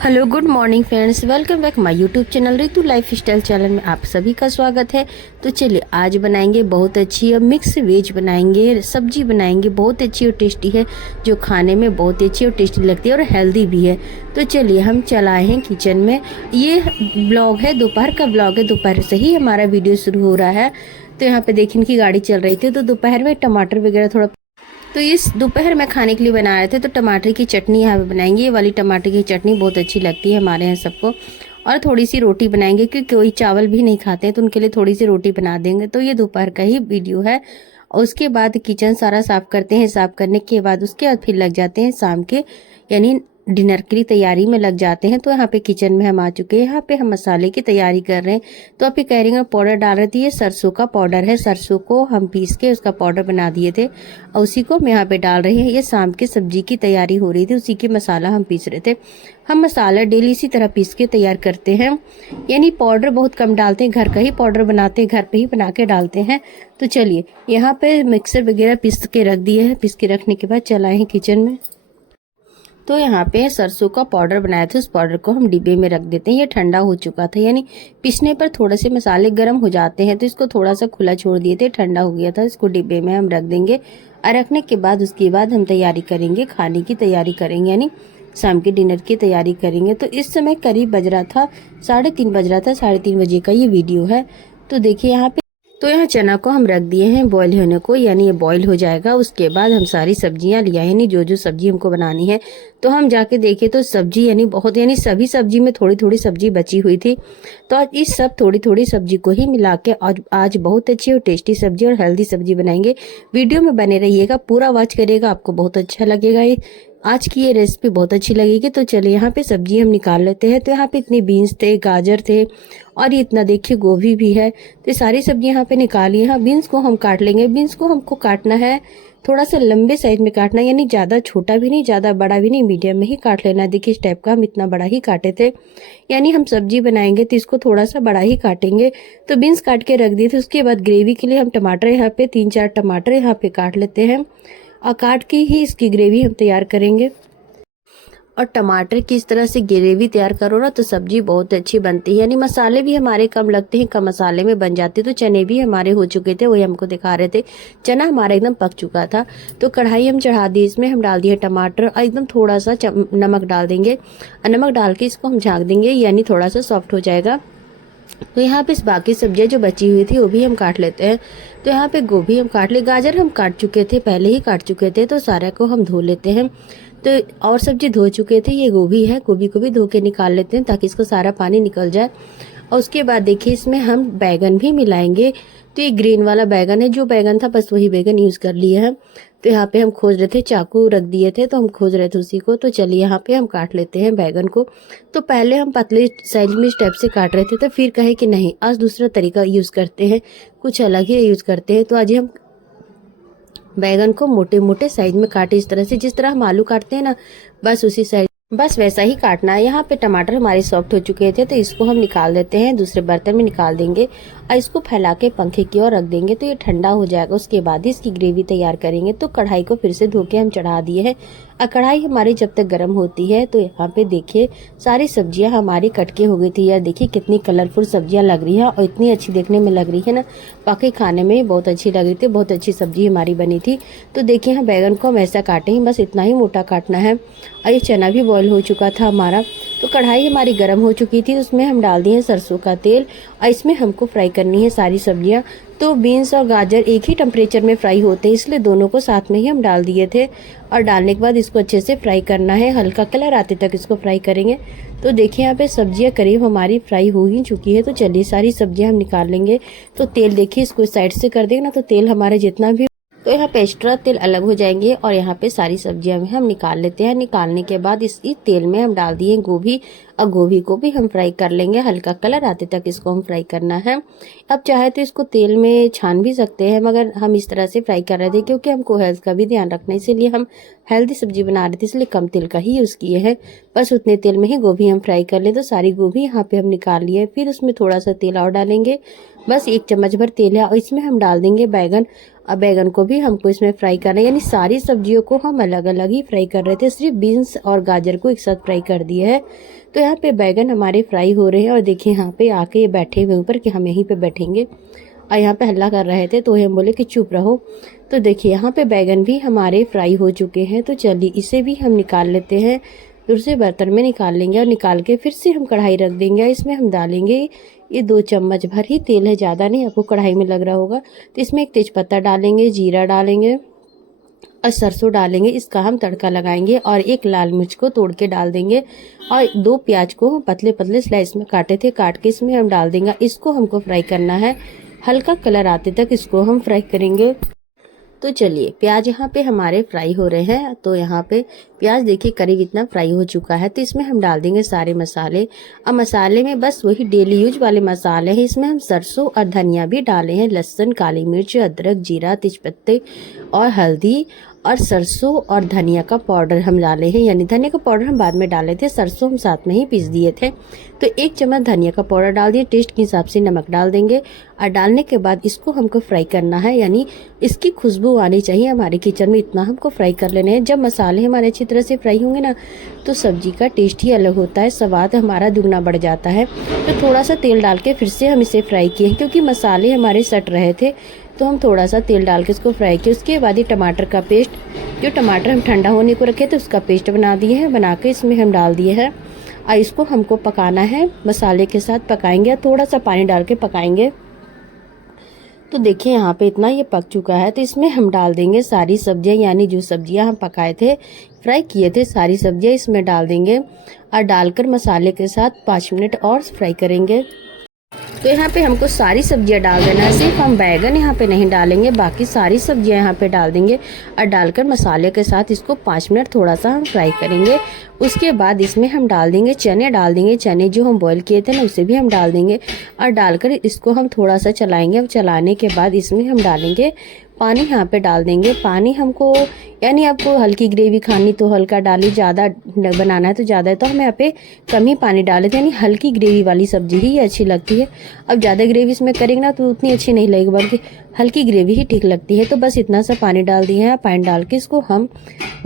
Hello good morning friends, welcome back my YouTube channel Ritu life style channel में आप सभी का स्वागत है। तो चलिए आज बनाएंगे बहुत अच्छी और मिक्स वेज बनाएंगे, सब्जी बनाएंगे बहुत अच्छी और टेस्टी है, जो खाने में बहुत अच्छी और टेस्टी लगती है और हेल्दी भी है। तो चलिए हम चलाए हैं किचन में। ये ब्लॉग है, दोपहर का ब्लॉग है, दोपहर से ही हमारा वीडियो शुरू हो रहा है। तो यहाँ पे देखिए इनकी गाड़ी चल रही थी, तो दोपहर में टमाटर वगैरह थोड़ा, तो इस दोपहर में खाने के लिए बना रहे थे। तो टमाटर की चटनी यहाँ पे बनाएंगे। ये वाली टमाटर की चटनी बहुत अच्छी लगती है हमारे यहाँ सबको। और थोड़ी सी रोटी बनाएंगे क्योंकि कोई चावल भी नहीं खाते हैं, तो उनके लिए थोड़ी सी रोटी बना देंगे। तो ये दोपहर का ही वीडियो है। और उसके बाद किचन सारा साफ करते हैं। साफ करने के बाद उसके बाद फिर लग जाते हैं शाम के यानी डिनर की तैयारी में लग जाते हैं। तो यहाँ पे किचन में हम आ चुके हैं। यहाँ पे हम मसाले की तैयारी कर रहे हैं। तो आप कह रही हैं पाउडर डाल रही थी, ये सरसों का पाउडर है। सरसों को हम पीस के उसका पाउडर बना दिए थे और उसी को हम यहाँ पे डाल रहे हैं। ये शाम की सब्जी की तैयारी हो रही थी, उसी के मसाला हम पीस रहे थे। हम मसाला डेली इसी तरह पीस के तैयार करते हैं, यानी पाउडर बहुत कम डालते हैं, घर का ही पाउडर बनाते हैं, घर पे ही बना के डालते हैं। तो चलिए यहाँ पे मिक्सर वगैरह पीस के रख दिए हैं। पीस के रखने के बाद चलाए हैं किचन में। तो यहाँ पे सरसों का पाउडर बनाया था, उस पाउडर को हम डिब्बे में रख देते हैं। ये ठंडा हो चुका था, यानी पीसने पर थोड़े से मसाले गर्म हो जाते हैं, तो इसको थोड़ा सा खुला छोड़ दिए थे, ठंडा हो गया था। इसको डिब्बे में हम रख देंगे और रखने के बाद उसके बाद हम तैयारी करेंगे, खाने की तैयारी करेंगे, यानी शाम के डिनर की तैयारी करेंगे। तो इस समय करीब बज रहा था 3:30 बज रहा था, 3:30 बजे का ये वीडियो है। तो देखिए यहाँ पे, तो यहाँ चना को हम रख दिए हैं बॉईल होने को, यानी ये बॉईल हो जाएगा। उसके बाद हम सारी सब्जियां लिया है, यानी जो जो सब्जी हमको बनानी है। तो हम जाके देखे तो सब्जी यानी बहुत, यानी सभी सब्जी में थोड़ी थोड़ी सब्जी बची हुई थी। तो आज इस सब थोड़ी थोड़ी सब्जी को ही मिला के आज बहुत अच्छी और टेस्टी सब्जी और हेल्दी सब्जी बनाएंगे। वीडियो में बने रहिएगा, पूरा वॉच करिएगा, आपको बहुत अच्छा लगेगा। ये आज की ये रेसिपी बहुत अच्छी लगेगी। तो चलिए यहाँ पे सब्जी हम निकाल लेते हैं। तो यहाँ पे इतने बीन्स थे, गाजर थे और ये इतना देखिए गोभी भी है। तो ये सारी सब्जी यहाँ पे निकाली है। बीन्स को हम काट लेंगे। बीन्स को हमको काटना है थोड़ा सा लंबे साइज में काटना है, यानी ज़्यादा छोटा भी नहीं, ज़्यादा बड़ा भी नहीं, मीडियम में ही काट लेना है। देखिए इस टाइप का हम इतना बड़ा ही काटे थे, यानी हम सब्जी बनाएंगे तो इसको थोड़ा सा बड़ा ही काटेंगे। तो बीन्स काट के रख दिए थे। उसके बाद ग्रेवी के लिए हम टमाटर यहाँ पे 3-4 टमाटर यहाँ पे काट लेते हैं और काट के ही इसकी ग्रेवी हम तैयार करेंगे। और टमाटर की इस तरह से ग्रेवी तैयार करो ना तो सब्जी बहुत अच्छी बनती है, यानी मसाले भी हमारे कम लगते हैं, कम मसाले में बन जाते। तो चने भी हमारे हो चुके थे, वही हमको दिखा रहे थे। चना हमारा एकदम पक चुका था। तो कढ़ाई हम चढ़ा दी, इसमें हम डाल दिए टमाटर और एकदम थोड़ा सा नमक डाल देंगे और नमक डाल के इसको हम झाँक देंगे, यानी थोड़ा सा सॉफ्ट हो जाएगा। तो यहाँ पे बाकी सब्जियां जो बची हुई थी वो भी हम काट लेते हैं। तो यहाँ पे गोभी हम काट ले, गाजर हम काट चुके थे, पहले ही काट चुके थे, तो सारा को हम धो लेते हैं। तो और सब्जी धो चुके थे, ये गोभी है, गोभी को भी धो के निकाल लेते हैं ताकि इसको सारा पानी निकल जाए। और उसके बाद देखिए इसमें हम बैगन भी मिलाएंगे। तो ये ग्रीन वाला बैगन है, जो बैगन था बस वही बैगन यूज़ कर लिए हैं। तो यहाँ पे हम खोज रहे थे, चाकू रख दिए थे तो हम खोज रहे थे उसी को। तो चलिए यहाँ पे हम काट लेते हैं बैगन को। तो पहले हम पतले साइज में स्टेप से काट रहे थे, तो फिर कहे कि नहीं आज दूसरा तरीका यूज़ करते हैं, कुछ अलग ही यूज़ करते हैं। तो आज हम बैगन को मोटे मोटे साइज में काटे, इस तरह से जिस तरह हम आलू काटते हैं ना, बस उसी साइज, बस वैसा ही काटना है। यहाँ पे टमाटर हमारे सॉफ्ट हो चुके थे, तो इसको हम निकाल देते हैं, दूसरे बर्तन में निकाल देंगे और इसको फैला के पंखे की ओर रख देंगे। तो ये ठंडा हो जाएगा, उसके बाद ही इसकी ग्रेवी तैयार करेंगे। तो कढ़ाई को फिर से धो के हम चढ़ा दिए हैं और कढ़ाई हमारी जब तक गर्म होती है, तो यहाँ पे देखिए सारी सब्जियां हमारी कट के हो गई थी। यार देखिए कितनी कलरफुल सब्जियां लग रही है और इतनी अच्छी देखने में लग रही है ना, बाकी खाने में बहुत अच्छी लग रही थी, बहुत अच्छी सब्जी हमारी बनी थी। तो देखिए हम बैगन को हम ऐसा काटे ही, बस इतना ही मोटा काटना है। और ये चना भी बॉईल हो चुका था हमारा। तो कढ़ाई हमारी गर्म हो चुकी थी, उसमें हम डाल दिए सरसों का तेल और इसमें हमको फ्राई करनी है सारी सब्जियां। तो बीन्स और गाजर एक ही टेम्परेचर में फ्राई होते हैं, इसलिए दोनों को साथ में ही हम डाल दिए थे। और डालने के बाद इसको अच्छे से फ्राई करना है, हल्का कलर आते तक इसको फ्राई करेंगे। तो देखिए यहाँ पे सब्जियां करीब हमारी फ्राई हो ही चुकी है। तो चलिए सारी सब्जियां हम निकाल लेंगे। तो तेल देखिए इसको साइड से कर देंगे ना, तो तेल हमारे जितना भी, तो यहाँ पे एक्स्ट्रा तेल अलग हो जाएंगे। और यहाँ पे सारी सब्जियां में हम निकाल लेते हैं। निकालने के बाद इस तेल में हम डाल दिए गोभी और गोभी को भी हम फ्राई कर लेंगे, हल्का कलर आते तक इसको हम फ्राई करना है। अब चाहे तो इसको तेल में छान भी सकते हैं, मगर हम इस तरह से फ्राई कर रहे थे क्योंकि हमको हेल्थ का भी ध्यान रखना है, इसीलिए हम हेल्दी सब्जी बना रहे थे, इसलिए कम तेल का ही यूज़ किए हैं। बस उतने तेल में ही गोभी हम फ्राई कर लें। तो सारी गोभी यहाँ पे हम निकाल लिए, फिर उसमें थोड़ा सा तेल और डालेंगे, बस 1 चम्मच भर तेल है और इसमें हम डाल देंगे बैगन। अब बैगन को भी हमको इसमें फ्राई करना है, यानी सारी सब्जियों को हम अलग अलग ही फ्राई कर रहे थे, सिर्फ बीन्स और गाजर को एक साथ फ्राई कर दिया है। तो यहाँ पे बैगन हमारे फ्राई हो रहे हैं और देखिए यहाँ पे आके ये बैठे हुए ऊपर कि हम यहीं पे बैठेंगे, और यहाँ पे हल्ला कर रहे थे तो हम बोले कि चुप रहो। तो देखिए यहाँ पे बैगन भी हमारे फ्राई हो चुके हैं। तो चलिए इसे भी हम निकाल लेते हैं, दूसरे बर्तन में निकाल लेंगे और निकाल के फिर से हम कढ़ाई रख देंगे। इसमें हम डालेंगे ये 2 चम्मच भर ही तेल है, ज़्यादा नहीं, आपको कढ़ाई में लग रहा होगा। तो इसमें एक तेज़पत्ता डालेंगे, जीरा डालेंगे और सरसों डालेंगे, इसका हम तड़का लगाएंगे। और एक लाल मिर्च को तोड़ के डाल देंगे और 2 प्याज को हम पतले पतले स्लाइस में काटे थे, काट के इसमें हम डाल देंगे। इसको हमको फ्राई करना है, हल्का कलर आते तक इसको हम फ्राई करेंगे। तो चलिए प्याज यहाँ पे हमारे फ्राई हो रहे हैं। तो यहाँ पे प्याज देखिए करीब इतना फ्राई हो चुका है। तो इसमें हम डाल देंगे सारे मसाले। अब मसाले में बस वही डेली यूज वाले मसाले हैं। इसमें हम सरसों और धनिया भी डाले हैं, लहसुन, काली मिर्च, अदरक, जीरा, तेजपत्ते और हल्दी और सरसों और धनिया का पाउडर हम डाले हैं, यानी धनिया का पाउडर हम बाद में डाले थे, सरसों हम साथ में ही पीस दिए थे। तो 1 चम्मच धनिया का पाउडर डाल दिए, टेस्ट के हिसाब से नमक डाल देंगे और डालने के बाद इसको हमको फ्राई करना है, यानी इसकी खुशबू आनी चाहिए हमारे किचन में, इतना हमको फ्राई कर लेने हैं। जब मसाले हमारे अच्छी तरह से फ्राई होंगे ना तो सब्जी का टेस्ट ही अलग होता है, स्वाद हमारा दुगना बढ़ जाता है। तो थोड़ा सा तेल डाल के फिर से हम इसे फ्राई किए, क्योंकि मसाले हमारे सट रहे थे तो हम थोड़ा सा तेल डाल के इसको फ्राई किया। उसके बाद ये टमाटर का पेस्ट, जो टमाटर हम ठंडा होने को रखे थे उसका पेस्ट बना दिए हैं, बना के इसमें हम डाल दिए हैं और इसको हमको पकाना है, मसाले के साथ पकाएंगे, थोड़ा सा पानी डाल के पकाएंगे। तो देखिए यहाँ पे इतना ये पक चुका है। तो इसमें हम डाल देंगे सारी सब्जियाँ, यानी जो सब्जियाँ हम पकाए थे, फ्राई किए थे, सारी सब्जियाँ इसमें डाल देंगे और डालकर मसाले के साथ 5 मिनट और फ्राई करेंगे। तो यहाँ पे हमको सारी सब्जियां डाल देना है, सिर्फ हम बैगन यहाँ पे नहीं डालेंगे, बाकी सारी सब्जियां यहाँ पे डाल देंगे और डालकर मसाले के साथ इसको 5 मिनट थोड़ा सा हम फ्राई करेंगे। उसके बाद इसमें हम डाल देंगे चने, डाल देंगे चने जो हम बॉईल किए थे ना उसे भी हम डाल देंगे और डालकर इसको हम थोड़ा सा चलाएंगे। अब चलाने के बाद इसमें हम डालेंगे पानी, यहाँ पे डाल देंगे पानी हमको, यानी आपको हल्की ग्रेवी खानी तो हल्का डाली, ज़्यादा बनाना है तो ज़्यादा है, तो हम यहाँ पे कम ही पानी डाले थे, यानी हल्की ग्रेवी वाली सब्जी ही अच्छी लगती है। अब ज़्यादा ग्रेवी इसमें करेंगे ना तो उतनी अच्छी नहीं लगेगी, बल्कि हल्की ग्रेवी ही ठीक लगती है। तो बस इतना सा पानी डाल दिए हैं, पानी डाल के इसको हम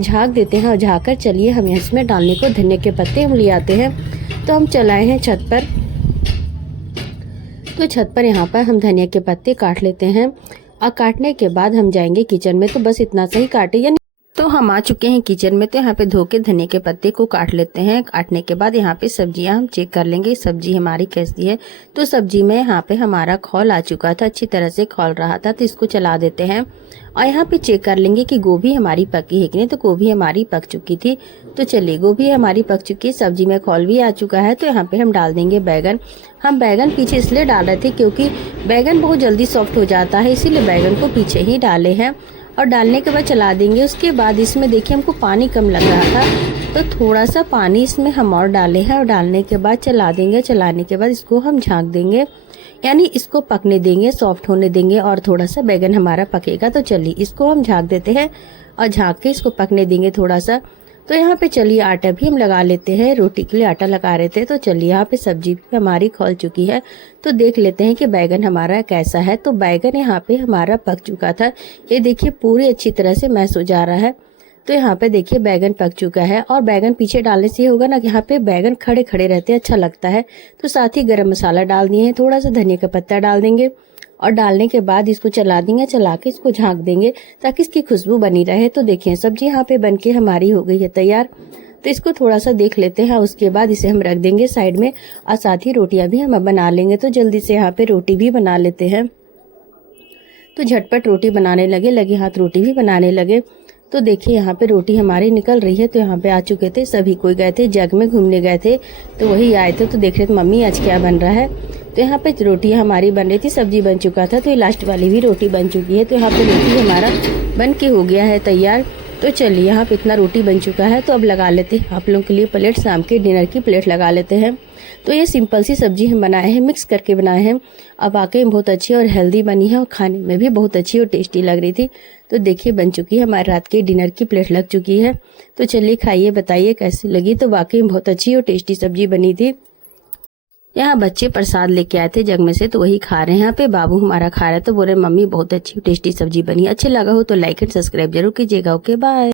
झाँक देते हैं और झाँक कर चलिए हम इसमें डालने को धनिया के पत्ते हम ले आते हैं। तो हम चलाए हैं छत पर, तो छत पर यहाँ पर हम धनिया के पत्ते काट लेते हैं और काटने के बाद हम जाएंगे किचन में। तो बस इतना सा ही काटे, यानी तो हम आ चुके हैं किचन में। तो यहाँ पे धो के धनिया के पत्ते को काट लेते हैं। काटने के बाद यहाँ पे सब्जियां हम चेक कर लेंगे सब्जी हमारी कैसी है। तो सब्जी में यहाँ पे हमारा खौल आ चुका था, अच्छी तरह से खौल रहा था, तो इसको चला देते हैं और यहाँ पे चेक कर लेंगे कि गोभी हमारी पकी है कि नहीं। तो गोभी हमारी पक चुकी थी। तो चलिए गोभी हमारी पक चुकी है, सब्जी में खौल भी आ चुका है। तो यहाँ पे हम डाल देंगे बैगन। हम बैगन पीछे इसलिए डाल रहे थे क्योंकि बैगन बहुत जल्दी सॉफ्ट हो जाता है, इसीलिए बैगन को पीछे ही डाले हैं और डालने के बाद चला देंगे। उसके बाद इसमें देखिए हमको पानी कम लग रहा था तो थोड़ा सा पानी इसमें हम और डाले हैं और डालने के बाद चला देंगे। चलाने के बाद इसको हम झाँक देंगे, यानी इसको पकने देंगे, सॉफ्ट होने देंगे और थोड़ा सा बैगन हमारा पकेगा। तो चलिए इसको हम झाँक देते हैं और झाँक के इसको पकने देंगे थोड़ा सा। तो यहाँ पे चलिए आटा भी हम लगा लेते हैं, रोटी के लिए आटा लगा रहे थे। तो चलिए यहाँ पे सब्जी भी हमारी खौल चुकी है। तो देख लेते हैं कि बैगन हमारा कैसा है। तो बैगन यहाँ पे हमारा पक चुका था, ये देखिए पूरी अच्छी तरह से मैश हो जा रहा है। तो यहाँ पे देखिए बैगन पक चुका है और बैगन पीछे डालने से होगा ना कि यहाँ पे बैगन खड़े खड़े रहते हैं, अच्छा लगता है। तो साथ ही गरम मसाला डाल दिए हैं, थोड़ा सा धनिया का पत्ता डाल देंगे और डालने के बाद इसको चला देंगे, चला के इसको झाँक देंगे ताकि इसकी खुशबू बनी रहे। तो देखिए सब्जी यहाँ पे बनके हमारी हो गई है तैयार। तो इसको थोड़ा सा देख लेते हैं, उसके बाद इसे हम रख देंगे साइड में और साथ ही रोटियां भी हम बना लेंगे। तो जल्दी से यहाँ पे रोटी भी बना लेते हैं। तो झटपट रोटी बनाने लगे हाथ रोटी भी बनाने लगे। तो देखिए यहाँ पे रोटी हमारी निकल रही है। तो यहाँ पे आ चुके थे सभी, कोई गए थे जग में घूमने गए थे तो वही आए थे। तो देख रहे थे मम्मी आज क्या बन रहा है। तो यहाँ पे रोटियाँ हमारी बन रही थी, सब्जी बन चुका था, तो ये लास्ट वाली भी रोटी बन चुकी है। तो यहाँ पे रोटी हमारा बन के हो गया है तैयार। तो चलिए यहाँ पे इतना रोटी बन चुका है। तो अब लगा लेते हैं आप लोगों के लिए प्लेट, शाम के डिनर की प्लेट लगा लेते हैं। तो ये सिंपल सी सब्जी हम बनाए हैं, मिक्स करके बनाए हैं। अब वाकई बहुत अच्छी और हेल्दी बनी है और खाने में भी बहुत अच्छी और टेस्टी लग रही थी। तो देखिए बन चुकी है, हमारे रात के डिनर की प्लेट लग चुकी है। तो चलिए खाइए, बताइए कैसी लगी। तो वाकई बहुत अच्छी और टेस्टी सब्जी बनी थी। यहाँ बच्चे प्रसाद लेके आए थे जग में से, तो वही खा रहे हैं। यहाँ पे बाबू हमारा खा रहा है, तो बोल रहे मम्मी बहुत अच्छी टेस्टी सब्जी बनी। अच्छे लगा हो तो लाइक एंड सब्सक्राइब जरूर कीजिएगा। Okay bye.